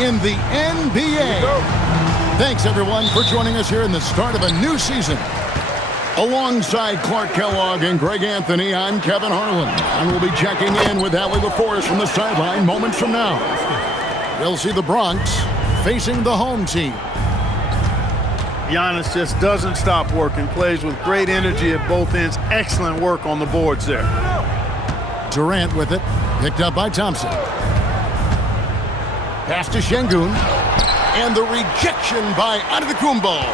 in the NBA. Thanks, everyone, for joining us here in the start of a new season. Alongside Clark Kellogg and Greg Anthony, I'm Kevin Harlan, and we'll be checking in with Allie LaForest from the sideline moments from now. We'll see the Bronx facing the home team. Giannis just doesn't stop working, plays with great energy at both ends. Excellent work on the boards there. Durant with it, picked up by Thompson. Pass to Şengün, and the rejection by Antetokounmpo.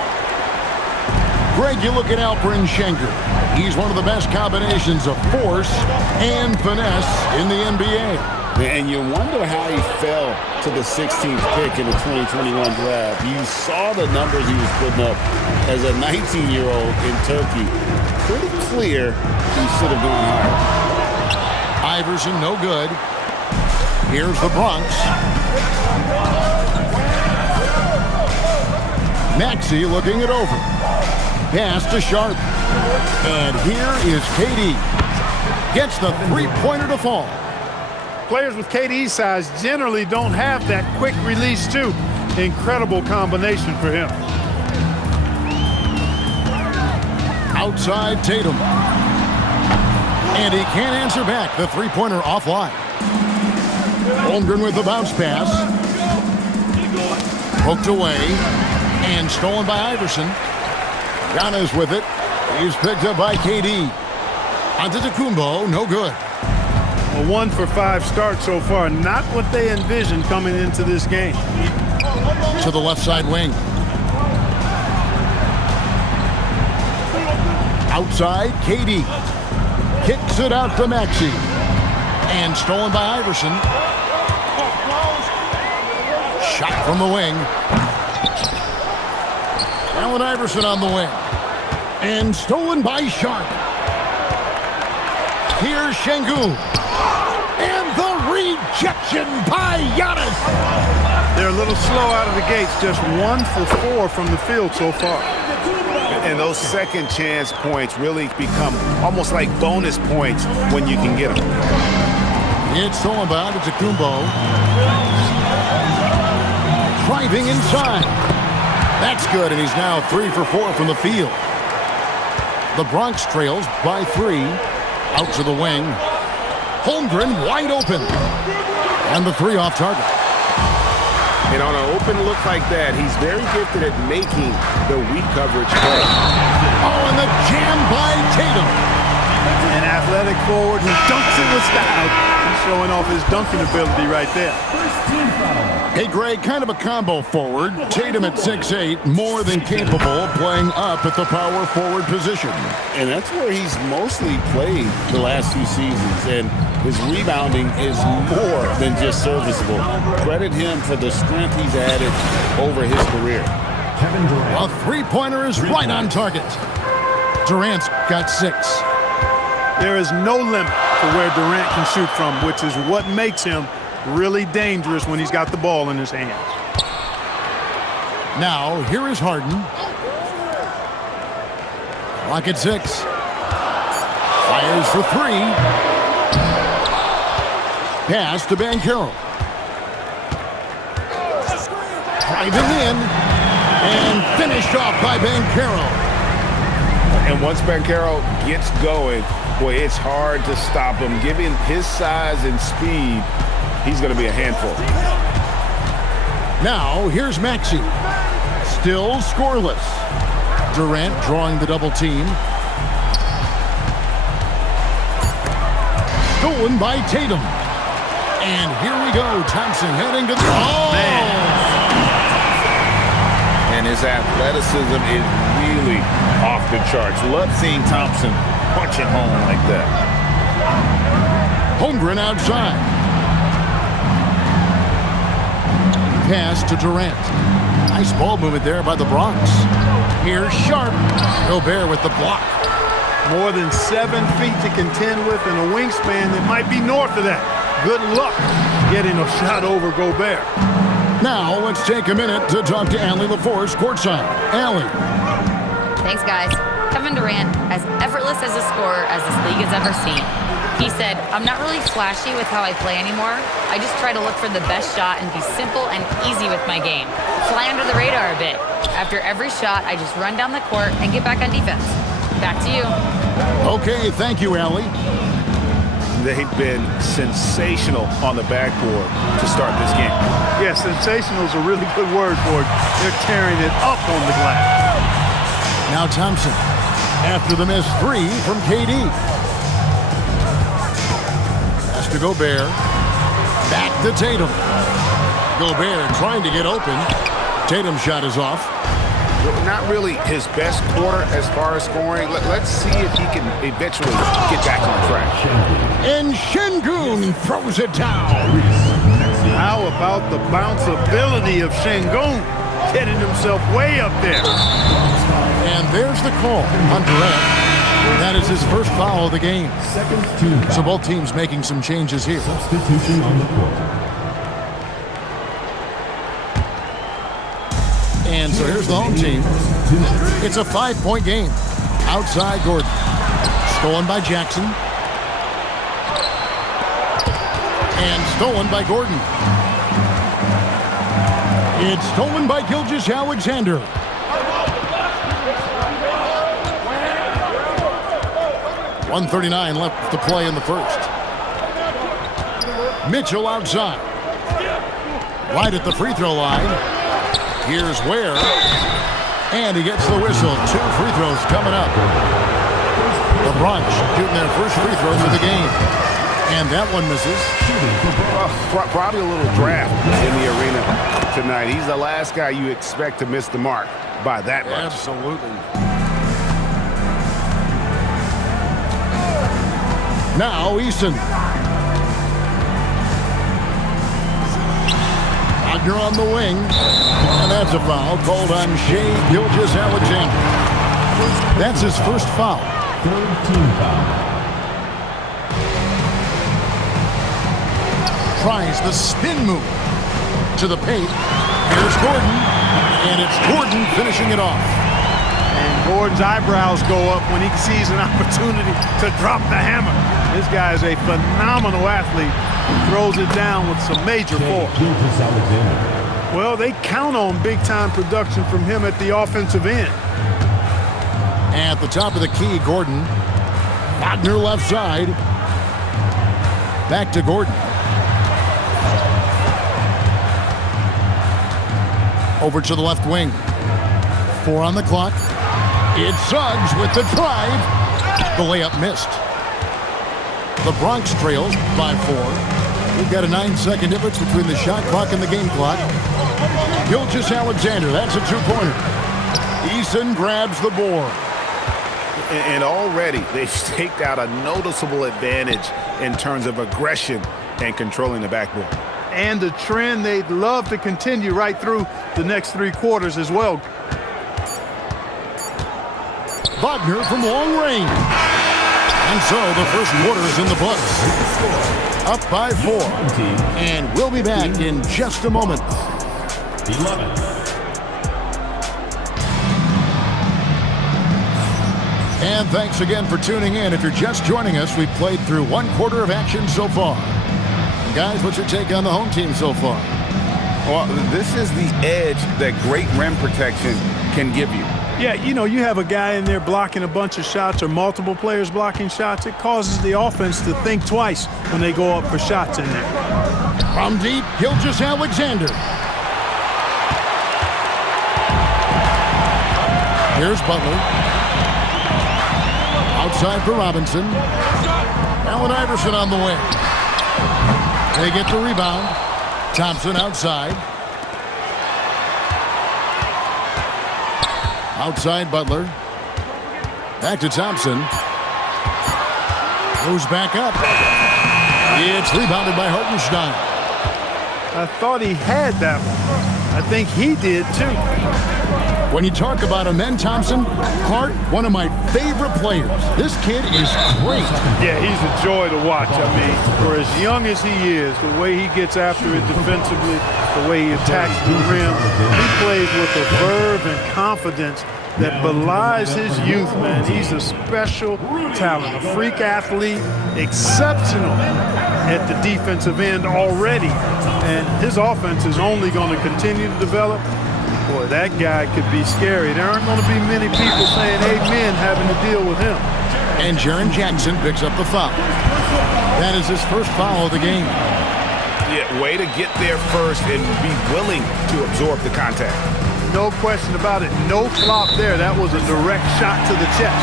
Greg, you're looking out for Şengün. He's one of the best combinations of force and finesse in the NBA. And you wonder how he fell to the 16th pick in the 2021 draft. You saw the numbers he was putting up as a 19-year-old in Turkey. Pretty clear he should have gone higher. Iverson, no good. Here's the Bronx. Maxey looking it over. Pass to Sharp. And here is KD. Gets the three-pointer to fall. Players with KD's size generally don't have that quick release, too. Incredible combination for him. Outside Tatum. And he can't answer back. The three-pointer offline. Holmgren with the bounce pass. Poked away. And stolen by Iverson. Giannis with it. He's picked up by KD. Antetokounmpo, no good. A 1-for-5 start so far. Not what they envisioned coming into this game. To the left side wing. Outside, KD. Kicks it out to Maxey. And stolen by Iverson. Shot from the wing. Allen Iverson on the wing. And stolen by Sharp. Here's Şengün. And the rejection by Giannis. They're a little slow out of the gates. Just 1 for 4 from the field so far. And those second chance points really become almost like bonus points when you can get them. It's stolen by Antetokounmpo. Driving inside. That's good, and he's now 3 for 4 from the field. The Bronx trails by 3. Out to the wing. Holmgren wide open. And the 3 off target. And on an open look like that, he's very gifted at making the weak coverage play. Oh, and the jam by Tatum. An athletic forward who dunks it with style. He's showing off his dunking ability right there. Hey, Greg, kind of a combo forward. Tatum at 6'8", more than capable of playing up at the power forward position. And that's where he's mostly played the last 2 seasons. And his rebounding is more than just serviceable. Credit him for the strength he's added over his career. A three-pointer is right on target. Durant's got 6. There is no limit to where Durant can shoot from, which is what makes him really dangerous when he's got the ball in his hands. Now, here is Harden. Clock at 6. Fires for 3. Pass to Banchero. Driving in. And finished off by Banchero. And once Banchero gets going, boy, it's hard to stop him. Given his size and speed, he's going to be a handful. Now, here's Maxey. Still scoreless. Durant drawing the double team. Stolen by Tatum. And here we go. Thompson heading to the... Oh! Man. And his athleticism is really off the charts. Love seeing Thompson punch it home like that. Holmgren outside. Pass to Durant. Nice ball movement there by the Bronx. Here's Sharp. Gobert with the block. More than 7 feet to contend with and a wingspan that might be north of that. Good luck getting a shot over Gobert. Now let's take a minute to talk to Allie LaForest courtside. Allie. Thanks, guys. Kevin Durant, as effortless as a scorer as this league has ever seen. He said, "I'm not really flashy with how I play anymore. I just try to look for the best shot and be simple and easy easy with my game. Fly under the radar a bit. After every shot, I just run down the court and get back on defense. Back to you. Okay, thank you, Allie. They've been sensational on the backboard to start this game. Yeah, sensational is a really good word for it. They're tearing it up on the glass. Now Thompson, after the missed three from KD. Pass to Gobert. Back to Tatum. Gobert trying to get open. Tatum's shot is off. Not really his best quarter as far as scoring. Let's see if he can eventually get back on track. And Şengün throws it down. How about the bounceability of Şengün getting himself way up there? And there's the call on Durant. That is his first foul of the game. So both teams making some changes here. Substitution on the court. And so here's the home team. It's a 5-point game. Outside Gordon. Stolen by Jackson. And stolen by Gordon. It's stolen by Gilgeous-Alexander. .139 left to play in the first. Mitchell outside. Right at the free throw line. Here's Ware. And he gets the whistle. 2 free throws coming up. The Bronx shooting their first free throws of the game. And that one misses. Probably a little draft in the arena tonight. He's the last guy you expect to miss the mark by that much. Absolutely. Now Eason. Wagner on the wing. And that's a foul called on Shai Gilgeous-Alexander. That's his first foul. Third team foul. Tries the spin move to the paint. Here's Gordon. And it's Gordon finishing it off. And Gordon's eyebrows go up when he sees an opportunity to drop the hammer. This guy is a phenomenal athlete. He throws it down with some major force. Well, they count on big-time production from him at the offensive end. At the top of the key, Gordon. Wagner left side. Back to Gordon. Over to the left wing. 4 on the clock. It's Suggs with the drive. The layup missed. The Bronx trails by 4. We've got a 9-second difference between the shot clock and the game clock. Gilgeous-Alexander, that's a 2-pointer. Eason grabs the board. And already they've staked out a noticeable advantage in terms of aggression and controlling the backboard. And the trend they'd love to continue right through the next 3 quarters as well. Wagner from long range. And so the first quarter is in the books. Up by 4. And we'll be back in just a moment. 11. And thanks again for tuning in. If you're just joining us, we've played through 1 quarter of action so far. Guys, what's your take on the home team so far? Well, this is the edge that great rim protection can give you. Yeah, you know, you have a guy in there blocking a bunch of shots or multiple players blocking shots. It causes the offense to think twice when they go up for shots in there. From deep, Gilgeous-Alexander. Here's Butler. Outside for Robinson. Allen Iverson on the wing. They get the rebound. Thompson outside. Outside Butler. Back to Thompson. Goes back up. It's rebounded by Hartenstein. I thought he had that one. I think he did too. When you talk about him then, Thompson, Clark, one of my favorite players. This kid is great. Yeah, he's a joy to watch. I mean, for as young as he is, the way he gets after it defensively, the way he attacks the rim, he plays with a verve and confidence that belies his youth, man. He's a special talent, a freak athlete, exceptional at the defensive end already. And his offense is only going to continue to develop. Boy, that guy could be scary. There aren't going to be many people saying amen having to deal with him. And Jaren Jackson picks up the foul. That is his first foul of the game. Yeah, way to get there first and be willing to absorb the contact. No question about it. No flop there. That was a direct shot to the chest.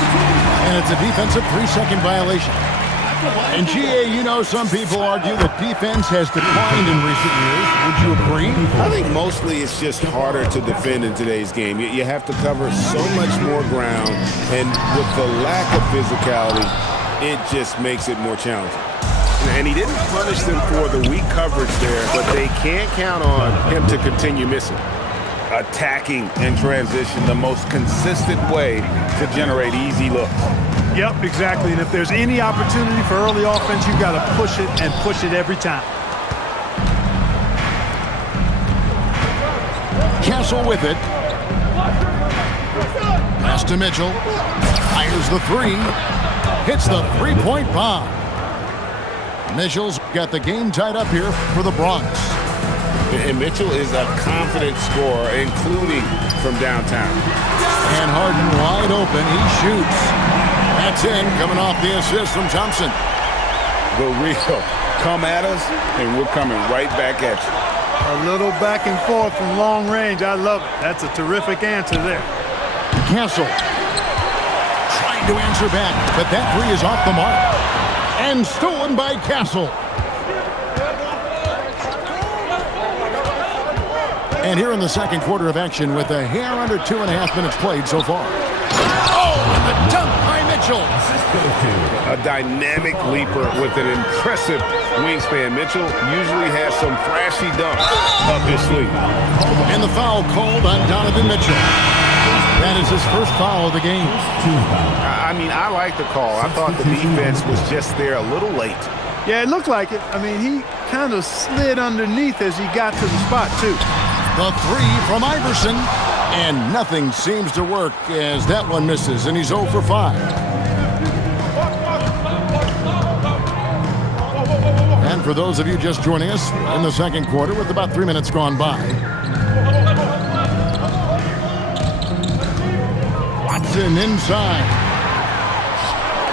And it's a defensive 3-second violation. And GA, you know, some people argue that defense has declined in recent years. Would you agree? I think mostly it's just harder to defend in today's game. You have to cover so much more ground, and with the lack of physicality, it just makes it more challenging. And he didn't punish them for the weak coverage there, but they can't count on him to continue missing. Attacking in transition, the most consistent way to generate easy looks. Yep, exactly. And if there's any opportunity for early offense, you've got to push it and push it every time. Castle with it. Pass to Mitchell. Fires the three. Hits the three-point bomb. Mitchell's got the game tied up here for the Bronx. And Mitchell is a confident scorer, including from downtown. And Harden wide open. He shoots. That's in, coming off the assist from Thompson. The real come at us, and we're coming right back at you. A little back and forth from long range. I love it. That's a terrific answer there. Castle trying to answer back, but that three is off the mark. And stolen by Castle. And here in the second quarter of action with a hair under 2.5 minutes played so far. Oh, and the dunk by Mitchell. A dynamic leaper with an impressive wingspan. Mitchell usually has some flashy dunks up his sleeve. And the foul called on Donovan Mitchell. That is his first foul of the game. I mean, I like the call. I thought the defense was just there a little late. Yeah, it looked like it. I mean, he kind of slid underneath as he got to the spot, too. The three from Iverson. And nothing seems to work as that one misses, and he's 0 for 5. And for those of you just joining us in the second quarter with about 3 minutes gone by. Watson inside.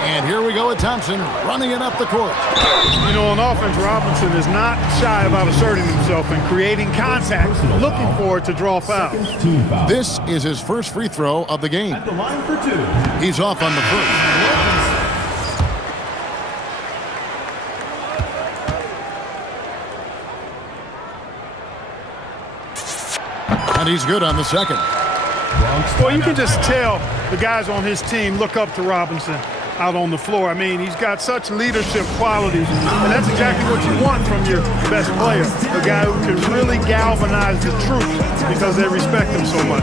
And here we go with Thompson running it up the court. You know, on offense, Robinson is not shy about asserting himself and creating contact, looking for it to draw fouls. This is his first free throw of the game. At the line for two. He's off on the first. And he's good on the second. Well, you can just tell the guys on his team look up to Robinson out on the floor. I mean, he's got such leadership qualities, and that's exactly what you want from your best player, a guy who can really galvanize the troops because they respect him so much.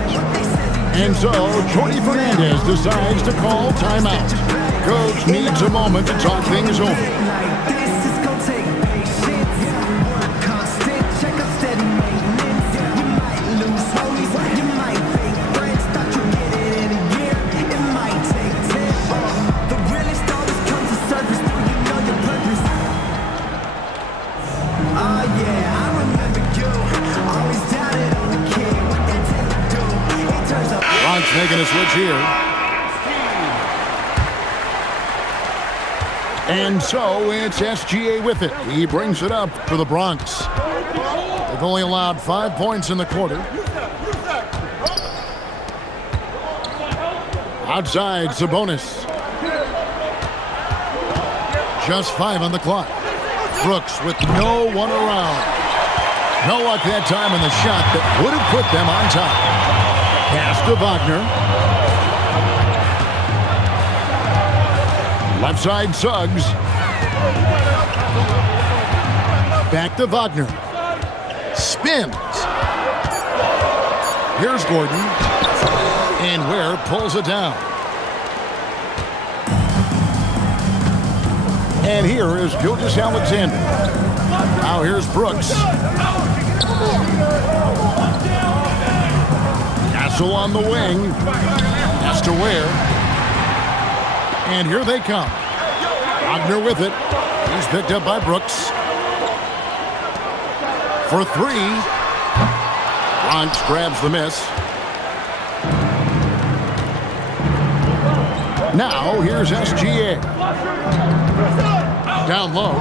And so, Jordy Fernandez decides to call timeout. Coach needs a moment to talk things over. Making a switch here. And so it's SGA with it. He brings it up for the Bronx. They've only allowed 5 points in the quarter. Outside, Sabonis. Just 5 on the clock. Brooks with no one around. No luck that time in the shot that would have put them on top. Pass to Wagner. Left side, Suggs. Back to Wagner. Spins. Here's Gordon. And Ware pulls it down. And here is Gilgeous Alexander. Now here's Brooks. Castle on the wing. Has to Ware. And here they come. Wagner with it. He's picked up by Brooks. For three. Bronx grabs the miss. Now here's SGA. Down low.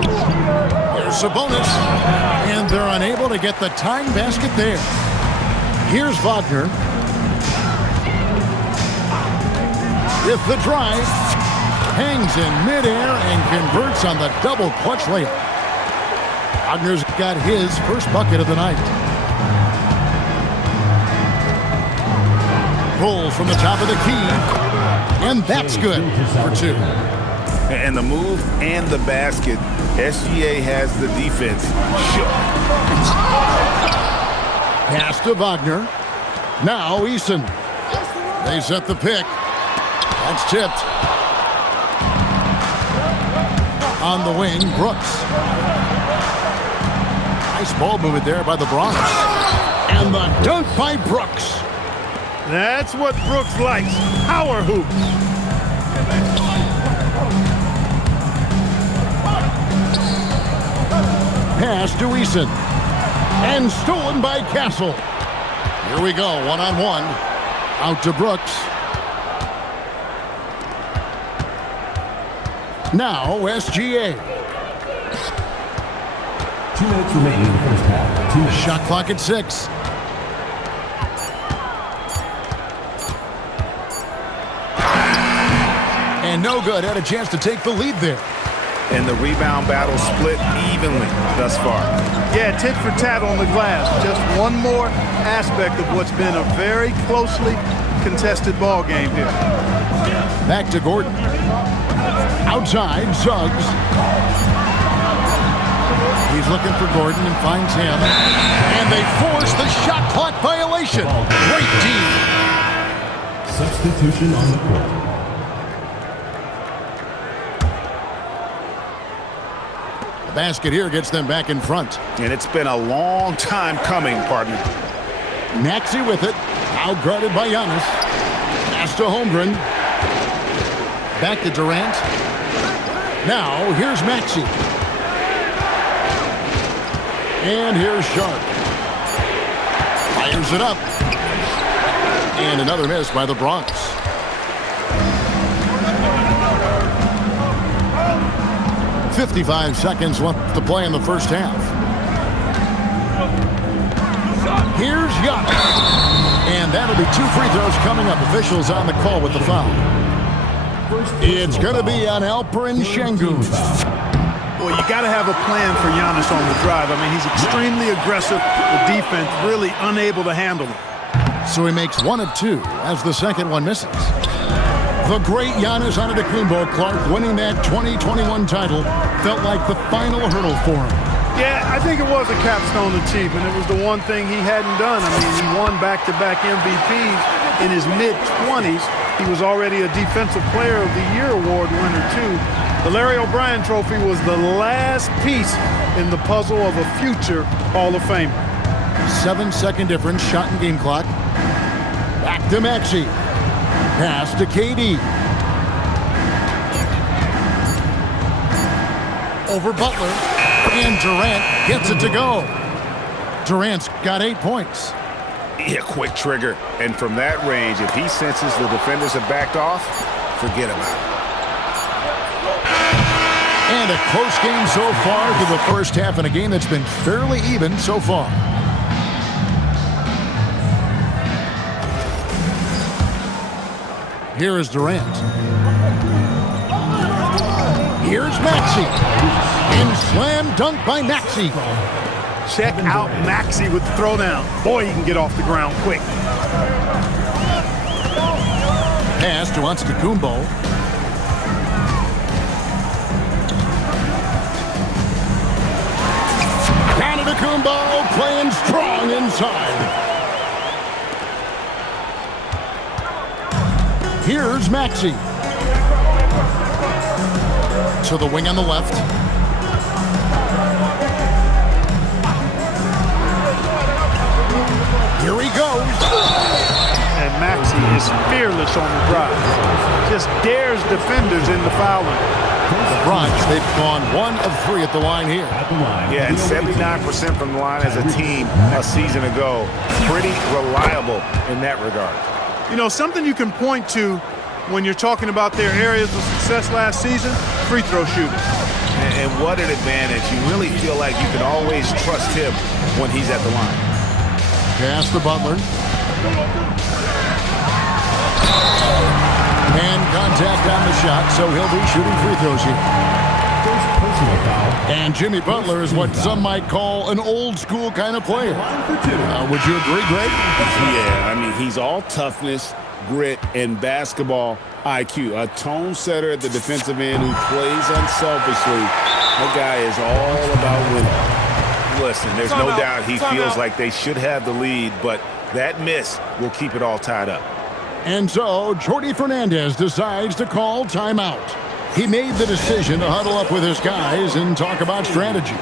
Here's Sabonis. And they're unable to get the tying basket there. Here's Wagner. With the drive. Hangs in midair and converts on the double clutch layup. Wagner's got his first bucket of the night. Rolls from the top of the key. And that's good for two. And the move and the basket, SGA has the defense shook. Pass to Wagner. Now Eason. They set the pick. That's tipped. On the wing, Brooks. Nice ball movement there by the Bronx. And the dunk by Brooks. That's what Brooks likes. Power hoops. Pass to Eason. And stolen by Castle. Here we go, one-on-one. Out to Brooks. Now SGA. 2 minutes remaining in the first half. 2 minutes. Shot clock at 6. And no good. Had a chance to take the lead there. And the rebound battle split evenly thus far. Yeah, tit for tat on the glass. Just one more aspect of what's been a very closely contested ball game here. Back to Gordon. Outside, Suggs. He's looking for Gordon and finds him. And they force the shot clock violation. Great D. Substitution on the court. The basket here gets them back in front. And it's been a long time coming, partner. Maxey with it. Outguarded by Giannis. Pass to Holmgren. Back to Durant. Now, here's Maxey. And here's Sharp. Fires it up. And another miss by the Bronx. .55 seconds left to play in the first half. Here's Giannis. And that'll be 2 free throws coming up. Officials on the call with the foul. It's going to be on Alperen Sengun. Well, you got to have a plan for Giannis on the drive. I mean, he's extremely aggressive. The defense really unable to handle him. So he makes 1 of 2 as the second one misses. The great Giannis Antetokounmpo, Clark, winning that 2021 title felt like the final hurdle for him. Yeah, I think it was a capstone achievement. It was the one thing he hadn't done. I mean, he won back-to-back MVPs in his mid-20s. He was already a Defensive Player of the Year award winner, too. The Larry O'Brien Trophy was the last piece in the puzzle of a future Hall of Famer. 7-second difference, shot and game clock. Back to Maxey. Pass to KD. Over Butler. And Durant gets it to go. Durant's got 8 points. Yeah, quick trigger. And from that range, if he senses the defenders have backed off, forget about it. And a close game so far through the first half in a game that's been fairly even so far. Here is Durant. Here's Maxey. And slam dunk by Maxey. Check out Maxey with the throwdown. Boy, he can get off the ground quick. Pass to Antetokounmpo. Antetokounmpo playing strong inside. Here's Maxey. To the wing on the left. Here he goes. And Maxey is fearless on the drive. Just dares defenders in the foul line. The Bronx, they've gone 1 of 3 at the line here. Yeah, and 79% from the line as a team a season ago. Pretty reliable in that regard. You know, something you can point to when you're talking about their areas of success last season, free throw shooting. And what an advantage. You really feel like you can always trust him when he's at the line. Pass to Butler. And contact on the shot, so he'll be shooting free throws here. And Jimmy Butler is what some might call an old-school kind of player. Would you agree, Greg? Yeah, I mean, he's all toughness, grit, and basketball IQ. A tone setter at the defensive end who plays unselfishly. That guy is all about winning. Listen, there's no doubt he feels like they should have the lead, but that miss will keep it all tied up. And so, Jordi Fernandez decides to call timeout. He made the decision to huddle up with his guys and talk about strategy.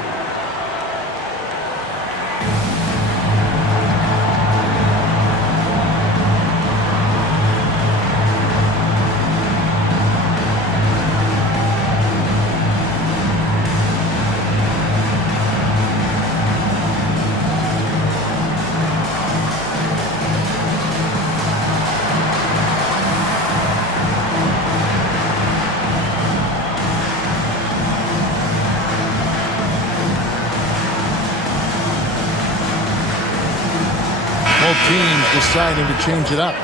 Teams deciding to change it up.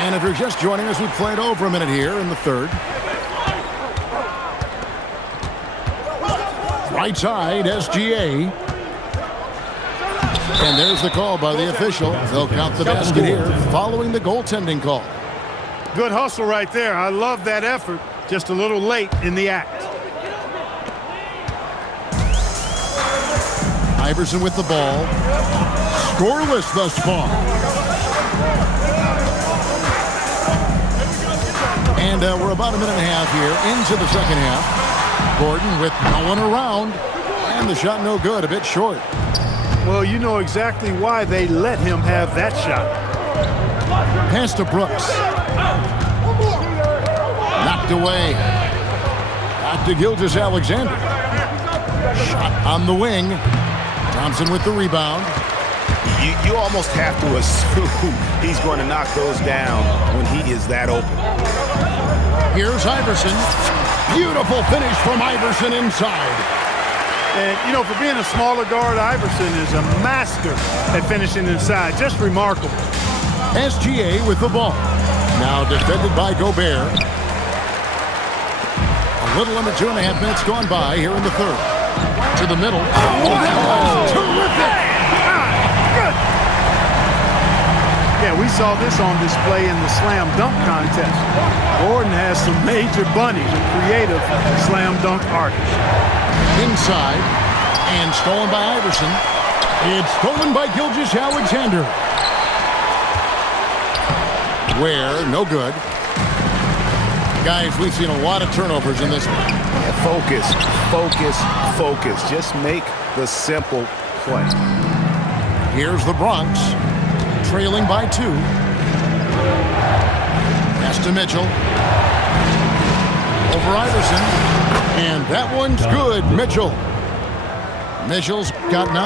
And if you're just joining us, we played over a minute here in the third. Right side, SGA. And there's the call by the official. They'll count the basket here following the goaltending call. Good hustle right there. I love that effort. Just a little late in the act. Iverson with the ball. Scoreless thus far. And we're about a minute and a half here into the second half. Gordon with no one around. And the shot no good, a bit short. Well, you know exactly why they let him have that shot. Pass to Brooks. Knocked away. Back to Gilgeous-Alexander. Shot on the wing. Thompson with the rebound. You almost have to assume he's going to knock those down when he is that open. Here's Iverson. Beautiful finish from Iverson inside. And, you know, for being a smaller guard, Iverson is a master at finishing inside. Just remarkable. SGA with the ball. Now defended by Gobert. A little under 2.5 minutes gone by here in the third. To the middle. Oh, terrific! Yeah, we saw this on display in the slam dunk contest. Gordon has some major bunnies, a creative slam dunk artist. Inside, and stolen by Iverson. It's stolen by Gilgeous-Alexander. Where, no good. Guys, we've seen a lot of turnovers in this one. Yeah, focus, focus, focus. Just make the simple play. Here's the Bronx. Trailing by 2. Pass to Mitchell. Over Iverson. And that one's good, Mitchell. Mitchell's got 9.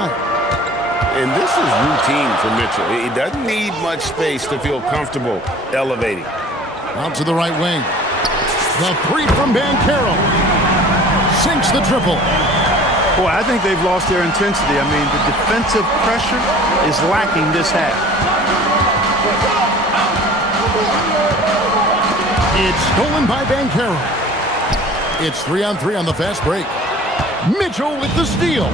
And this is routine for Mitchell. He doesn't need much space to feel comfortable elevating. Out to the right wing. The 3 from Banchero. Sinks the triple. Boy, I think they've lost their intensity. I mean, the defensive pressure is lacking this half. It's stolen by Banchero. It's 3-on-3 on the fast break. Mitchell with the steal.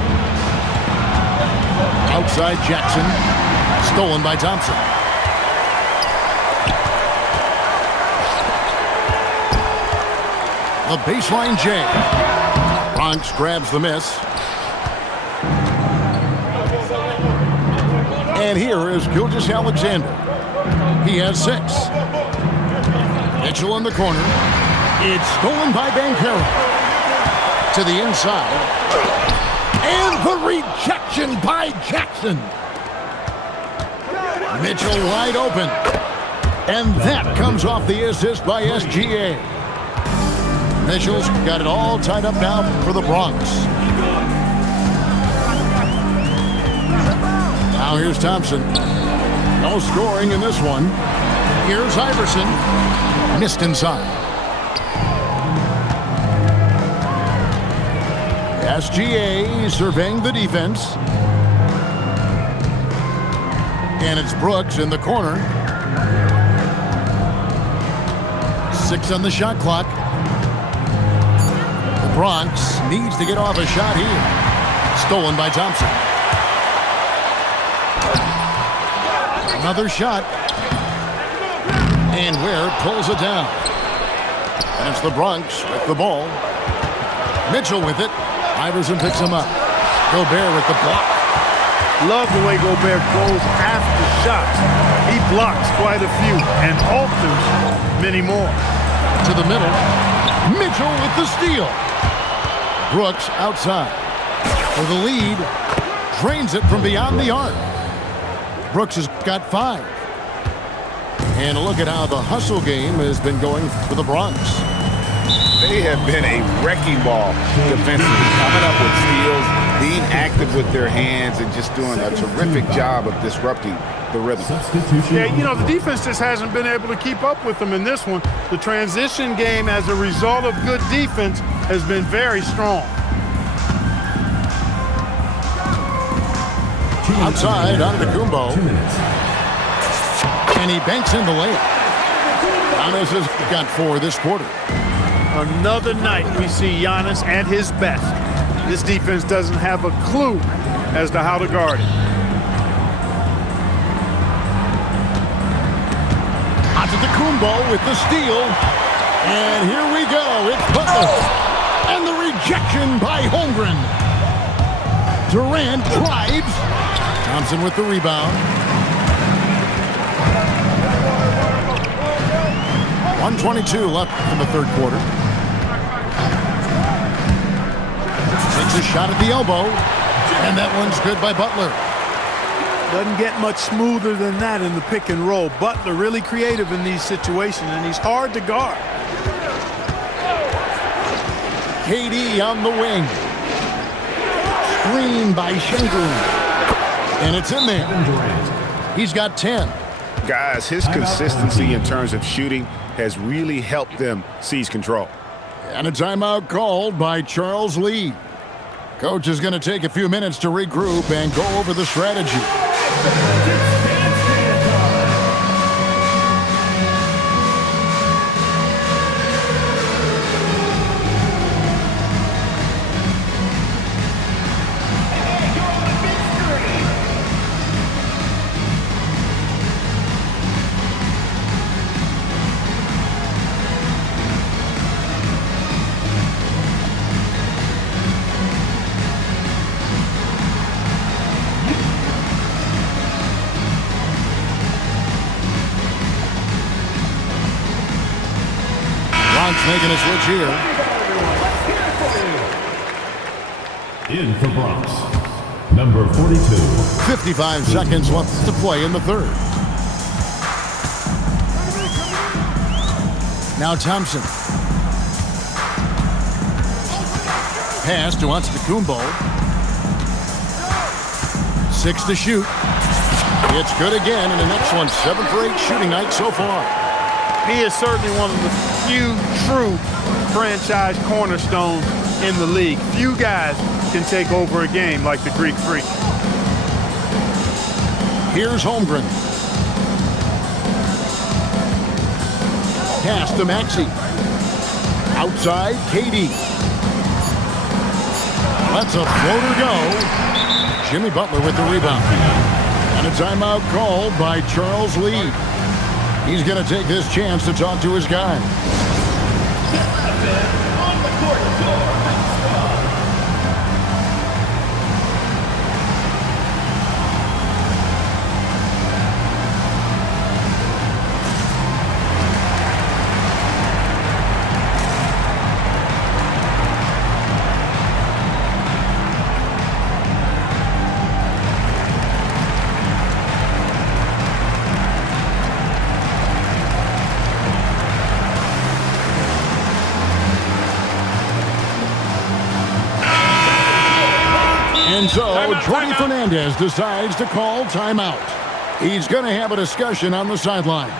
Outside Jackson. Stolen by Thompson. The baseline J. Bronx grabs the miss. And here is Gilgeous-Alexander. He has 6. Mitchell in the corner. It's stolen by Banchero. To the inside. And the rejection by Jackson. Mitchell wide open. And that comes off the assist by SGA. Mitchell's got it all tied up now for the Bronx. Now here's Thompson. No scoring in this one. Here's Iverson. Missed inside. SGA surveying the defense. And it's Brooks in the corner. 6 on the shot clock. The Bronx needs to get off a shot here. Stolen by Thompson. Another shot. And Ware pulls it down. And it's the Bronx with the ball. Mitchell with it. Iverson picks him up. Gobert with the block. Love the way Gobert goes after shots. He blocks quite a few and alters many more. To the middle. Mitchell with the steal. Brooks outside. For the lead. Drains it from beyond the arc. Brooks has got 5. And look at how the hustle game has been going for the Bronx. They have been a wrecking ball defensively, coming up with steals, being active with their hands, and just doing a terrific job of disrupting the rhythm. Yeah, you know, the defense just hasn't been able to keep up with them in this one. The transition game, as a result of good defense, has been very strong. Outside, Antetokounmpo. 2 minutes. And he banks in the layup. Giannis has got 4 this quarter. Another night we see Giannis at his best. This defense doesn't have a clue as to how to guard it. Antetokounmpo with the steal. And here we go. It's Butler. And the rejection by Holmgren. Durant drives. Thompson with the rebound. 1:22 left in the third quarter. Takes a shot at the elbow. And that one's good by Butler. Doesn't get much smoother than that in the pick and roll. Butler really creative in these situations, and he's hard to guard. KD on the wing. Screen by Şengün. And it's in there. He's got 10. Guys, his consistency in terms of shooting has really helped them seize control. And a timeout called by Charles Lee. Coach is going to take a few minutes to regroup and go over the strategy. Making a switch here. In for Bronx, number 42. 55 seconds left to play in the third. Now Thompson. Pass to Antetokounmpo. 6 to shoot. It's good again, and an excellent 7 for 8 shooting night so far. He is certainly one of the few true franchise cornerstones in the league. Few guys can take over a game like the Greek Freak. Here's Holmgren. Pass to Maxey. Outside, KD. Lets a floater go. Jimmy Butler with the rebound. And a timeout called by Charles Lee. He's going to take this chance to talk to his guy. Jordy Fernandez decides to call timeout. He's going to have a discussion on the sideline.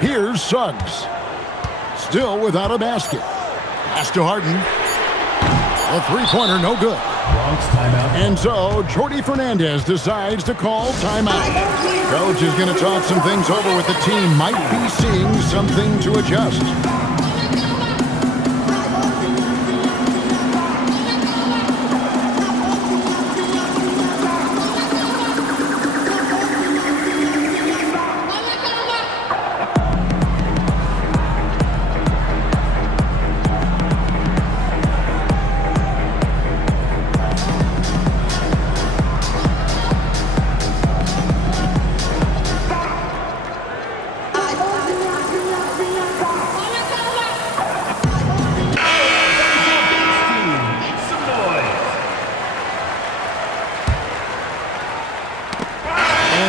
Here's Suggs. Still without a basket. Pass to Harden. A three-pointer, no good. And so, Jordy Fernandez decides to call timeout. Coach is going to talk some things over with the team. Might be seeing something to adjust.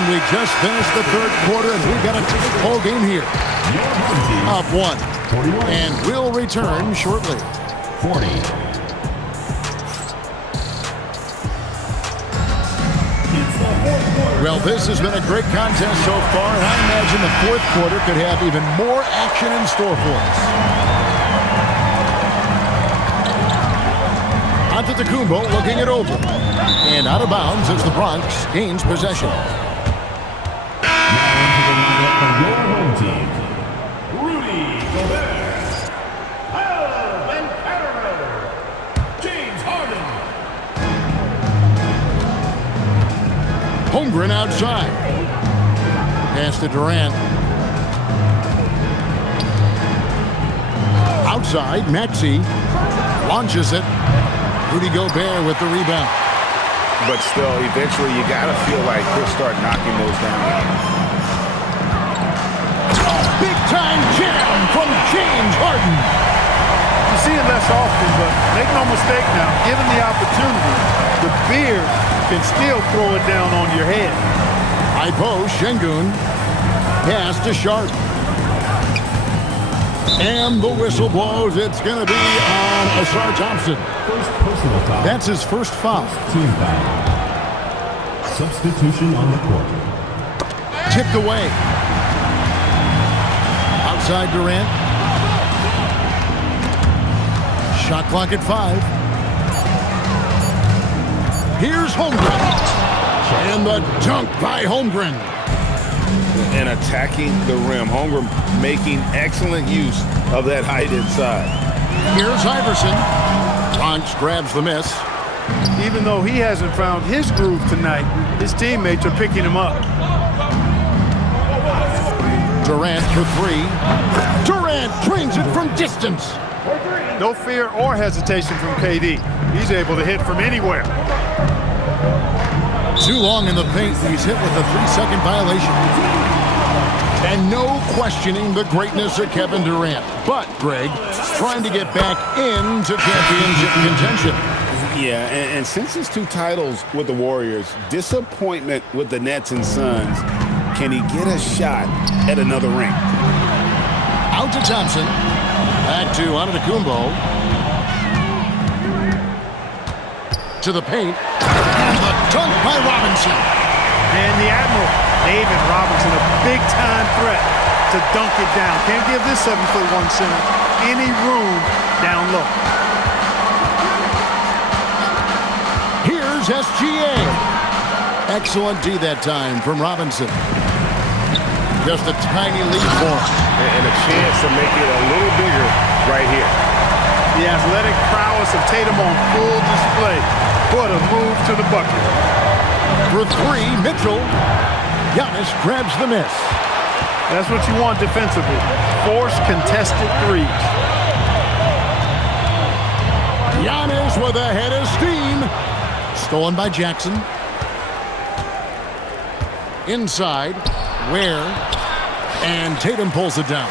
We just finished the third quarter, and we've got a tight ball game here. Up one. And we'll return shortly. 40. Well, this has been a great contest so far, and I imagine the fourth quarter could have even more action in store for us. Antetokounmpo looking it over. And out of bounds as the Bronx gains possession. Your home team, Rudy Gobert, and James Harden. Holmgren outside. Pass to Durant. Outside, Maxey launches it. Rudy Gobert with the rebound. But still, eventually you got to feel like he'll start knocking those down. Big-time jam from James Harden. You see it less often, but make no mistake now, given the opportunity, the beard can still throw it down on your head. High post, Şengün. Pass to Sharp. And the whistle blows. It's going to be on Asar Thompson. First personal foul. That's his first foul. Team foul. Substitution on the court. Tipped away. Outside Durant. Shot clock at 5. Here's Holmgren. And the dunk by Holmgren. And attacking the rim. Holmgren making excellent use of that height inside. Here's Iverson. Bronx grabs the miss. Even though he hasn't found his groove tonight, his teammates are picking him up. Durant for 3. Durant drains it from distance. No fear or hesitation from KD. He's able to hit from anywhere. Too long in the paint. He's hit with a 3-second violation. And no questioning the greatness of Kevin Durant. But, Greg, trying to get back into championship contention. Yeah, and since his 2 titles with the Warriors, disappointment with the Nets and Suns, can he get a shot at another ring? Out to Thompson. Back to Antetokounmpo. To the paint. And the dunk by Robinson. And the Admiral, David Robinson, a big-time threat to dunk it down. Can't give this 7'1" center any room down low. Here's SGA. Excellent D that time from Robinson. Just a tiny lead for him. And a chance to make it a little bigger right here. The athletic prowess of Tatum on full display. What a move to the bucket. For three, Mitchell. Giannis grabs the miss. That's what you want defensively. Force contested threes. Giannis with a head of steam. Stolen by Jackson. Inside. Ware. And Tatum pulls it down.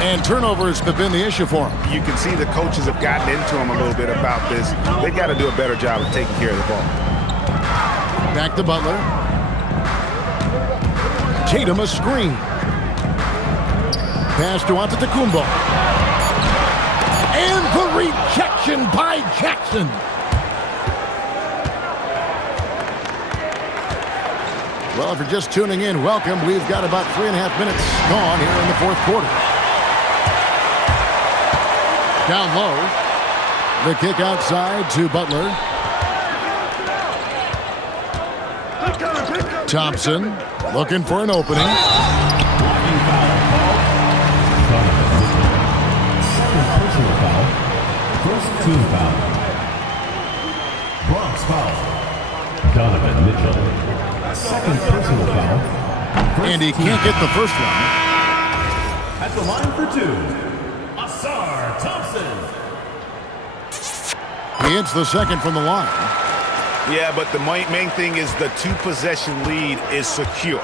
And turnovers have been the issue for him. You can see the coaches have gotten into him a little bit about this. They've got to do a better job of taking care of the ball. Back to Butler. Tatum a screen. Pass to Antetokounmpo. And the rejection by Jackson. Well, if you're just tuning in, welcome. We've got about 3.5 minutes gone here in the fourth quarter. Down low. The kick outside to Butler. Thompson looking for an opening. Blocking foul. Second personal foul. First team foul. Bronx foul. Donovan Mitchell. Second personal foul. And he can't get the first one. At the line for two, Asar Thompson. He hits the second from the line. Yeah, but the main thing is the two-possession lead is secure.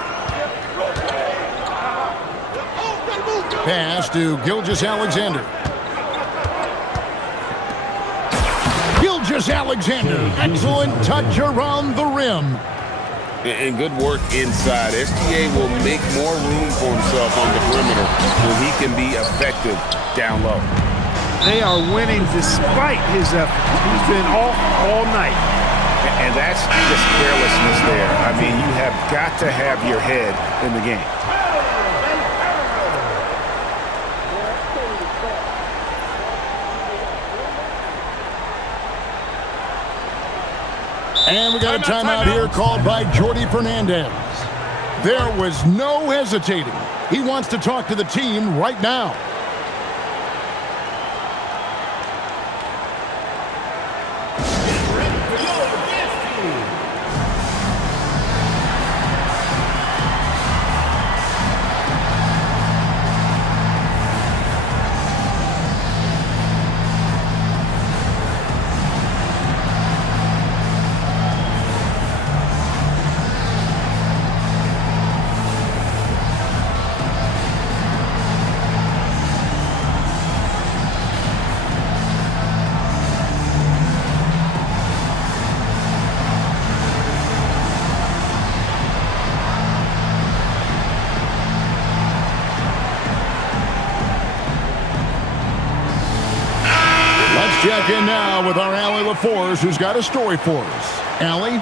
Pass to Gilgeous-Alexander. Gilgeous-Alexander. Excellent touch around the rim. And good work inside. SGA will make more room for himself on the perimeter when he can be effective down low. They are winning despite his effort. He's been off all night. And that's just carelessness there. I mean, you have got to have your head in the game. And we got a timeout here called by Jordi Fernandez. There was no hesitating. He wants to talk to the team right now. Check in now with our Allie LaForce, who's got a story for us. Allie?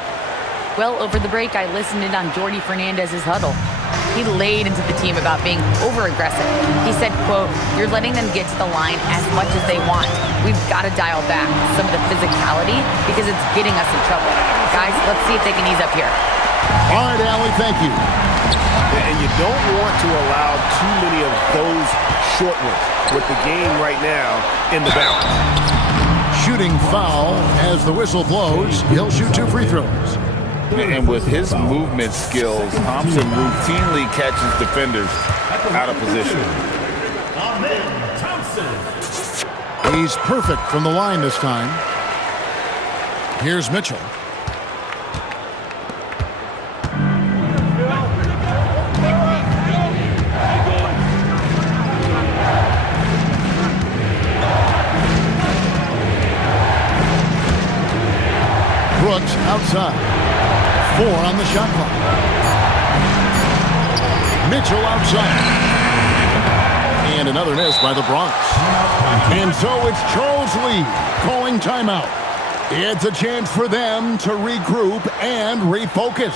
Well, over the break, I listened in on Jordi Fernandez's huddle. He laid into the team about being over-aggressive. He said, quote, "You're letting them get to the line as much as they want. We've got to dial back some of the physicality because it's getting us in trouble. Guys, let's see if they can ease up here." All right, Allie, thank you. And you don't want to allow too many of those short ones with the game right now in the balance. Shooting foul as the whistle blows. He'll shoot 2 free throws. And with his movement skills, Thompson routinely catches defenders out of position. He's perfect from the line this time. Here's Mitchell. Brooks outside. 4 on the shot clock. Mitchell outside. And another miss by the Bronx. And so it's Charles Lee calling timeout. It's a chance for them to regroup and refocus.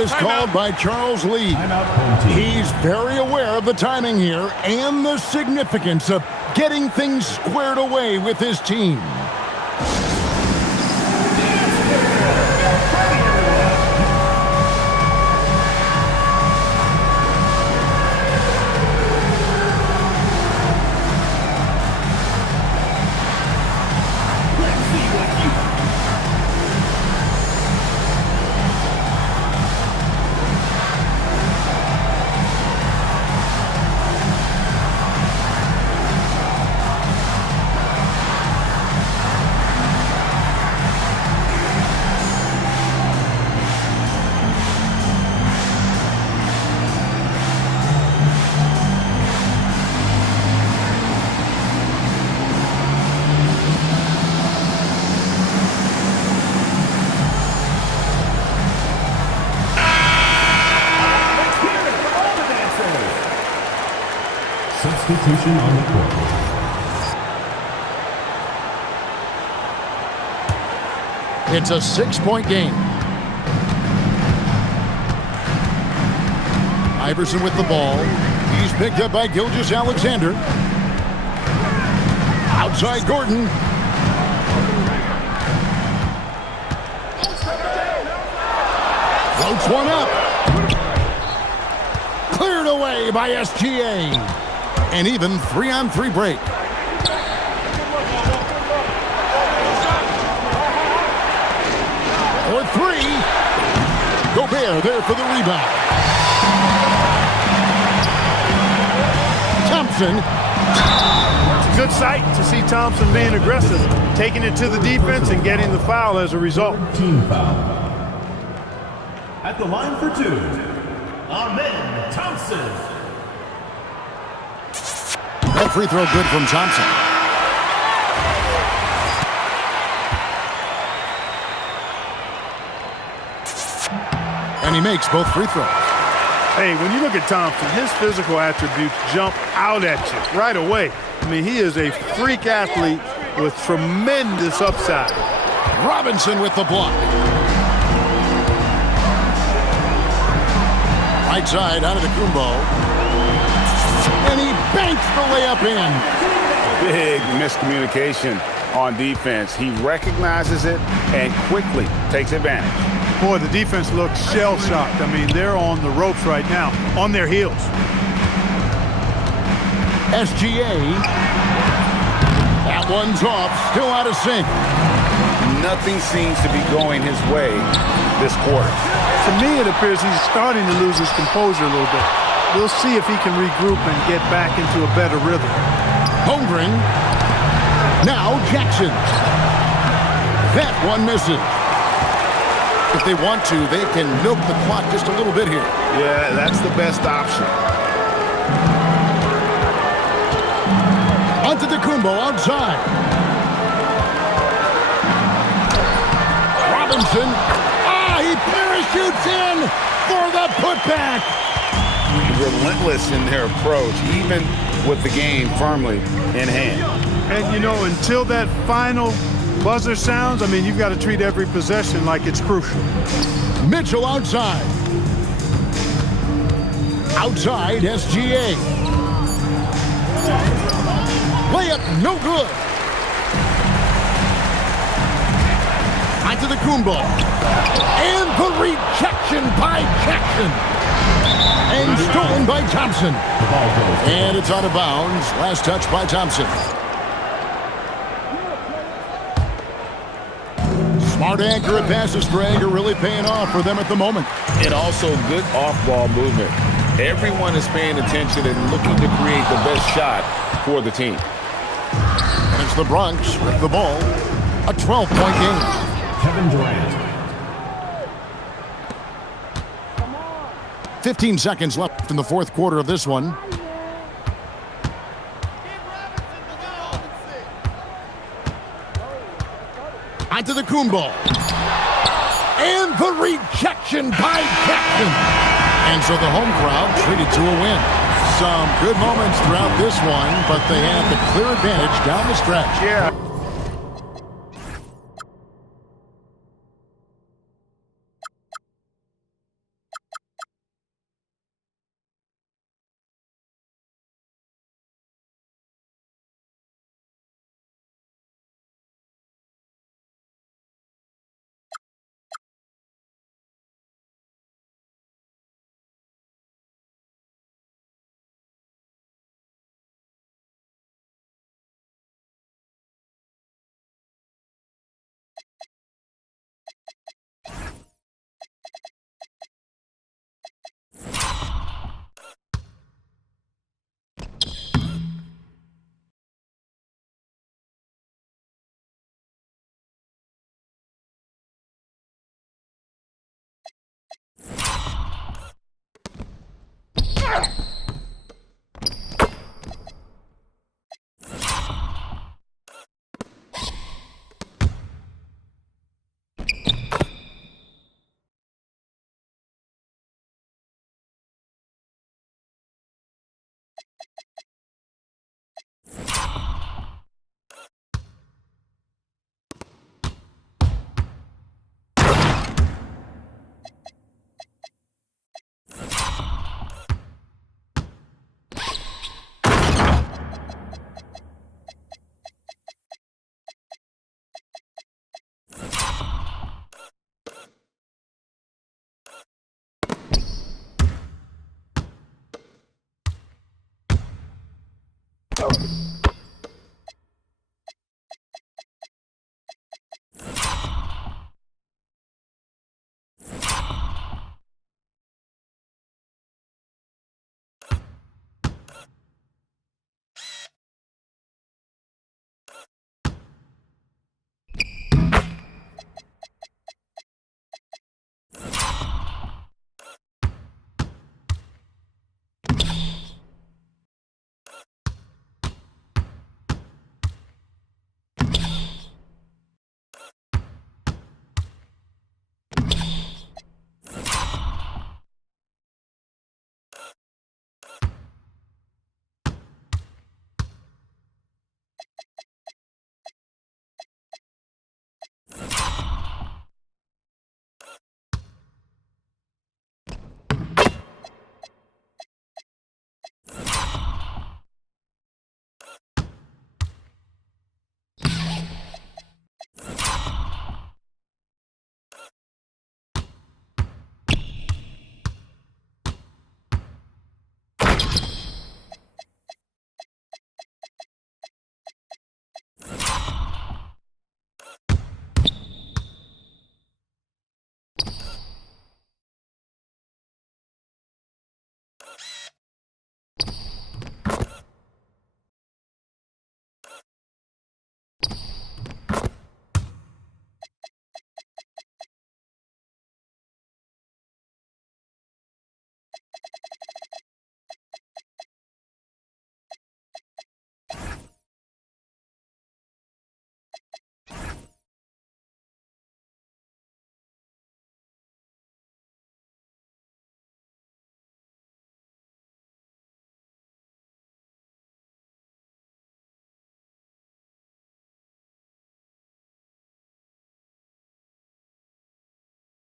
is called by Charles Lee. He's very aware of the timing here and the significance of getting things squared away with his team. Substitution on the court. It's a 6-point game. Iverson with the ball. He's picked up by Gilgeous Alexander. Outside Gordon. Floats one up. Cleared away by SGA. An even 3-on-3 break. For three. Gobert there for the rebound. Thompson. It's a good sight to see Thompson being aggressive, taking it to the defense and getting the foul as a result. Team foul. At the line for two, Amen Thompson. That free throw good from Thompson. And he makes both free throws. Hey, when you look at Thompson, his physical attributes jump out at you right away. I mean, he is a freak athlete with tremendous upside. Robinson with the block. Right side out of the Kumbo. And he banks the layup in. Big miscommunication on defense. He recognizes it and quickly takes advantage. Boy, the defense looks shell-shocked. I mean, they're on the ropes right now, on their heels. SGA. That one's off, still out of sync. Nothing seems to be going his way this quarter. To me, it appears he's starting to lose his composure a little bit. We'll see if he can regroup and get back into a better rhythm. Holmgren. Now Jackson. That one misses. If they want to, they can milk the clock just a little bit here. Yeah, that's the best option. Antetokounmpo outside. Robinson. He parachutes in for the putback. Relentless in their approach, even with the game firmly in hand. And, you know, until that final buzzer sounds, I mean, you've got to treat every possession like it's crucial. Mitchell outside. Outside, SGA. Layup no good. Antetokounmpo. And the rejection by Jackson. And stolen by Thompson. And it's out of bounds. Last touch by Thompson. Smart accurate passes, Greg, are really paying off for them at the moment. And also good off-ball movement. Everyone is paying attention and looking to create the best shot for the team. And it's the Bronx with the ball. A 12-point game. Kevin Durant. 15 seconds left in the fourth quarter of this one. Antetokounmpo. And the rejection by Jackson. And so the home crowd treated to a win. Some good moments throughout this one, but they had the clear advantage down the stretch. Yeah.